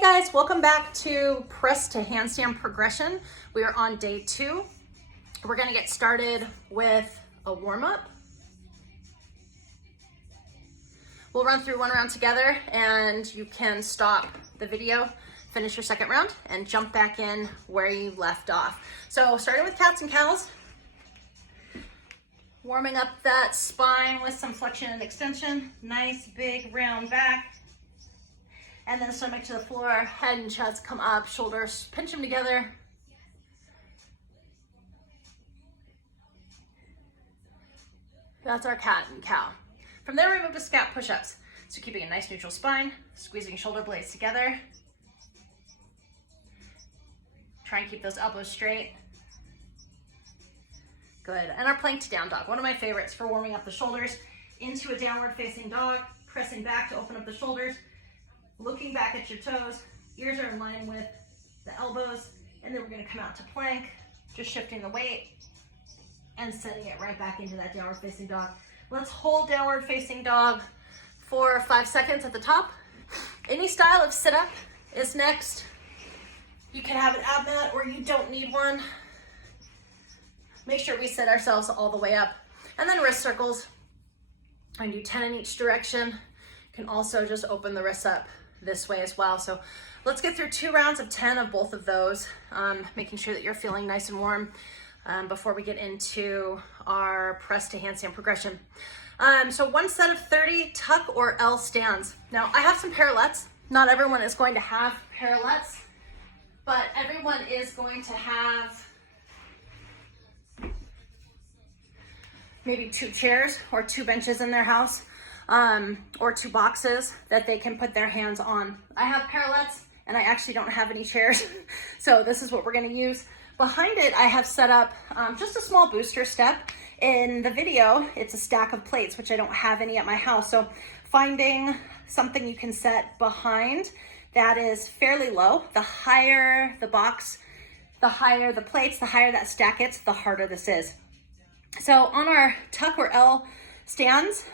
Hey guys, welcome back to press to handstand progression. We are on day 2. We're gonna get started with a warm-up. We'll run through one round together and you can stop the video, finish your second round, and jump back in where you left off. So starting with cats and cows, warming up that spine with some flexion and extension, nice big round back. And then stomach to the floor, head and chest come up, shoulders pinch them together. That's our cat and cow. From there, we move to scat push-ups. So keeping a nice neutral spine, squeezing shoulder blades together. Try and keep those elbows straight. Good. And our plank to down dog, one of my favorites for warming up the shoulders. Into a downward facing dog, pressing back to open up the shoulders. Looking back at your toes, ears are in line with the elbows, and then we're going to come out to plank, just shifting the weight and setting it right back into that downward facing dog. Let's hold downward facing dog for 5 seconds at the top. Any style of sit-up is next. You can have an ab mat or you don't need one. Make sure we set ourselves all the way up. And then wrist circles. I do 10 in each direction. You can also just open the wrists up this way as well. So let's get through 2 rounds of 10 of both of those, making sure that you're feeling nice and warm before we get into our press to handstand progression. So one set of 30 tuck or L stands. Now I have some parallettes. Not everyone is going to have parallettes, but everyone is going to have maybe 2 chairs or 2 benches in their house. Or 2 boxes that they can put their hands on. I have parallettes and I actually don't have any chairs. So this is what we're gonna use. Behind it, I have set up just a small booster step. In the video, it's a stack of plates, which I don't have any at my house. So finding something you can set behind that is fairly low. The higher the box, the higher the plates, the higher that stack gets, the harder this is. So on our tuck or L stands,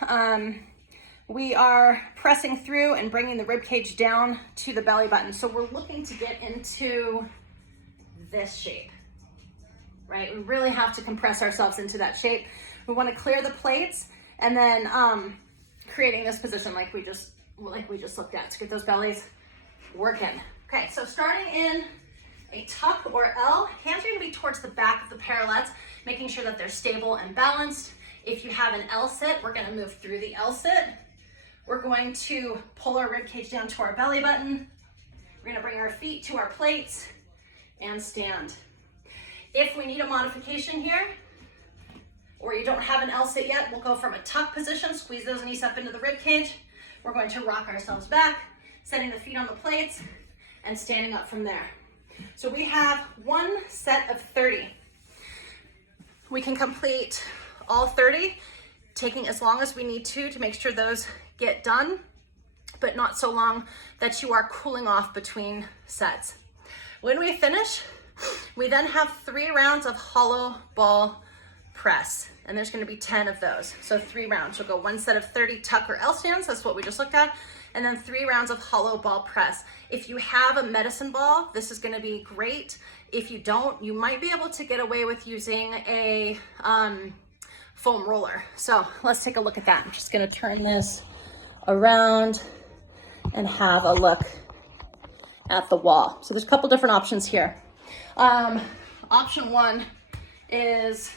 we are pressing through and bringing the rib cage down to the belly button. So we're looking to get into this shape, right? We really have to compress ourselves into that shape. We want to clear the plates and then creating this position like we just looked at to get those bellies working. Okay, so starting in a tuck or L, hands are going to be towards the back of the parallettes, making sure that they're stable and balanced. If you have an L sit, we're going to move through the L sit. We're going to pull our rib cage down to our belly button. We're going to bring our feet to our plates and stand. If we need a modification here, or you don't have an L sit yet, we'll go from a tuck position, squeeze those knees up into the rib cage. We're going to rock ourselves back, setting the feet on the plates and standing up from there. So we have one set of 30. We can complete all 30, taking as long as we need to make sure those get done, but not so long that you are cooling off between sets. When we finish, we then have 3 rounds of hollow ball press, and there's going to be 10 of those. So 3 rounds. We'll go 1 set of 30 tuck or L stands, that's what we just looked at, and then 3 rounds of hollow ball press. If you have a medicine ball, this is going to be great. If you don't, you might be able to get away with using a foam roller. So let's take a look at that. I'm just going to turn this around and have a look at the wall. So there's a couple different options here. Option 1 is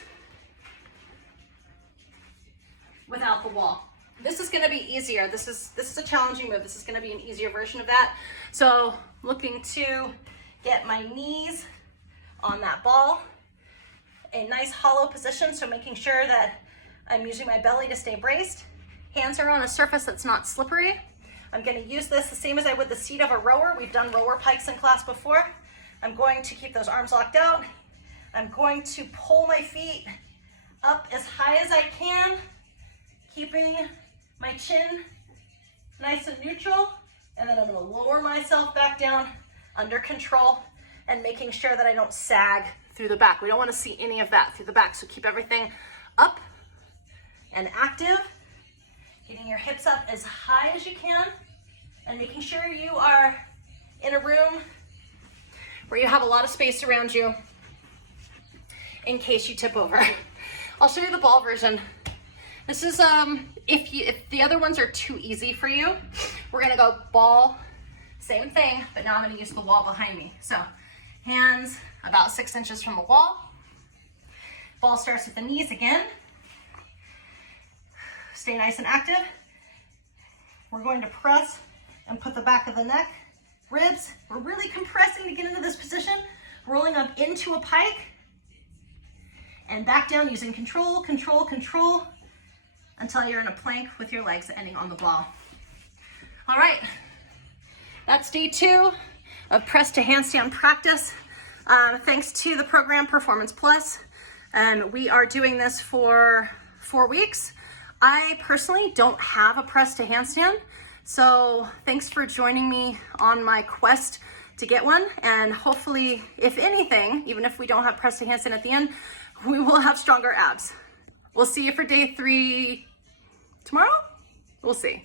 without the wall. This is going to be easier. This is a challenging move. This is going to be an easier version of that. So looking to get my knees on that ball, a nice hollow position, so making sure that I'm using my belly to stay braced. Hands are on a surface that's not slippery. I'm going to use this the same as I would the seat of a rower. We've done rower pikes in class before. I'm going to keep those arms locked out. I'm going to pull my feet up as high as I can, keeping my chin nice and neutral, and then I'm going to lower myself back down under control and making sure that I don't sag through the back. We don't want to see any of that through the back, so keep everything up and active, getting your hips up as high as you can and making sure you are in a where you have a lot of space around you in case you tip over. I'll show you the ball version. This is, if the other ones are too easy for you, we're gonna go ball, same thing, but now I'm gonna use the wall behind me. So hands about 6 inches from the wall. Ball starts with the knees again. Stay nice and active. We're going to press and put the back of the neck, ribs. We're really compressing to get into this position, rolling up into a pike and back down using control, control, control until you're in a plank with your legs ending on the ball. All right, that's day 2 of press to handstand practice. Thanks to the program Performance Plus. And we are doing this for 4 weeks. I personally don't have a press to handstand, so thanks for joining me on my quest to get one. And hopefully, if anything, even if we don't have press to handstand at the end, we will have stronger abs. We'll see you for day 3 tomorrow. We'll see.